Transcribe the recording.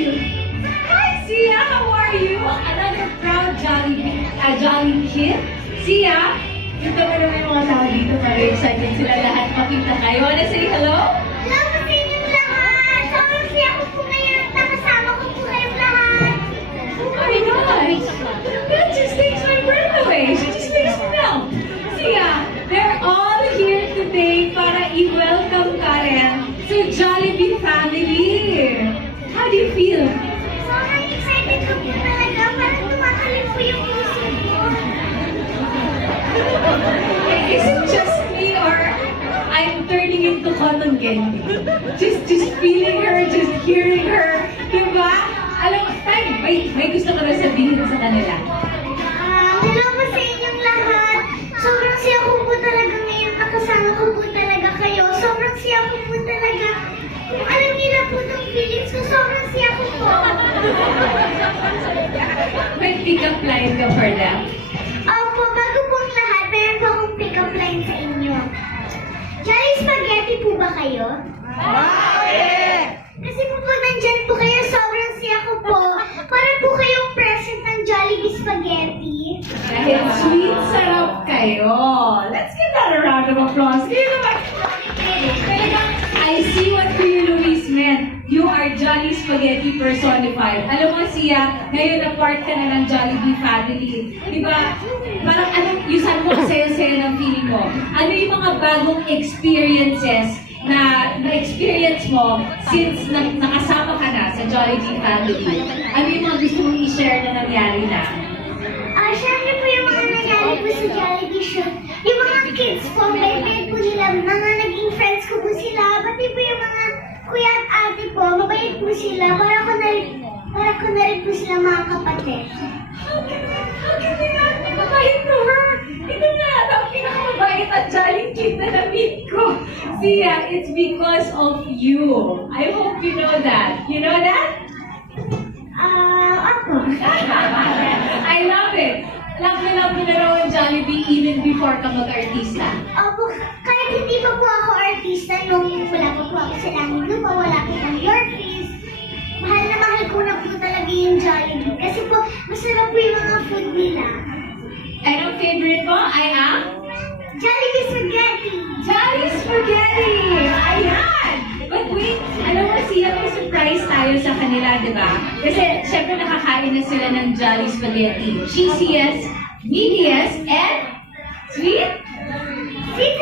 you. Hi, Sia. How are you? Another proud Jolly kid. Sia, dito mo naman yung mga tao dito. Very excited sila lahat makita kayo. Wanna say hello? Hello po sa inyong lahat! Sobrang siya ko po ngayon at nakasama ko po kayong lahat. Oh my gosh! That just takes my breath away. She just makes me melt. Sia, they're all here today para i-welcome Karen sa Jollibee family. How do you feel? Sobrang excited ko po talaga. Parang tumatalib po yung puso ko. Is it just me or I'm turning into cotton candy? Just feeling her, just hearing her. Diba? Alam mo, may gusto ko na sabihin sa kanila. Hello po sa inyong lahat. Sobrang siya ko po talaga ngayon. Nakasama ko po talaga kayo. Sobrang siya ko po talaga. Kung alam niyo na po itong feelings ko, sobrang siya ko po. May pick-up line ka for them. Opo, bago pong lahat, meron po akong pick-up line sa inyo. Jolly Spaghetti po ba kayo? Kasi po pag nandyan po kayo, sobrang siya ko po. Para po kayong present ng Jollibee Spaghetti. Dahil sweet sarap kayo. Let's give that a round of applause. Kayo naman. Talagang, I see what Kuya Luis meant. You are Jolly Spaghetti personified. Alam mo, Sia, ngayon na part ka na ng Jollibee family. Diba? Parang yung saan mo saya-saya ng feeling mo. Ano yung mga bagong experiences na na-experience mo since nakasama ka na sa Jollibee family? Ano yung mga gusto mong i-share na nangyari na? Syempre po yung mga nangyari po sa Jollibee shoot. Yung mga kids po, mabait po nila. Mga naging friends ko po sila. Pati po yung mga kuya at ate po, mabait po sila. Para ko na rin po sila mga kapatid. How can we not be mabait to her? Ito na, ang pinakamabait at jolly kid na na-meet ko. Sia, it's because of you. I hope you know that. You know that? Ako. I love it. Love mo na raw ang Jollibee even before ka mag-artista. Opo, kahit hindi pa po ako artista, nung wala pa po ako sa langit lupa, wala po ng your face, mahal na mahal ko na po talaga yung Jollibee. Kasi po, masarap po yung mga food nila. And ang favorite mo ay ang Jollibee Spaghetti! Jolly Spaghetti! Ayan! But wait, alam mo, Sia, may surprise tayo sa kanila, di ba? Kasi, syempre nakakain na sila ng Jolly Spaghetti. Cheesiest, meatiest, and sweet? Sweet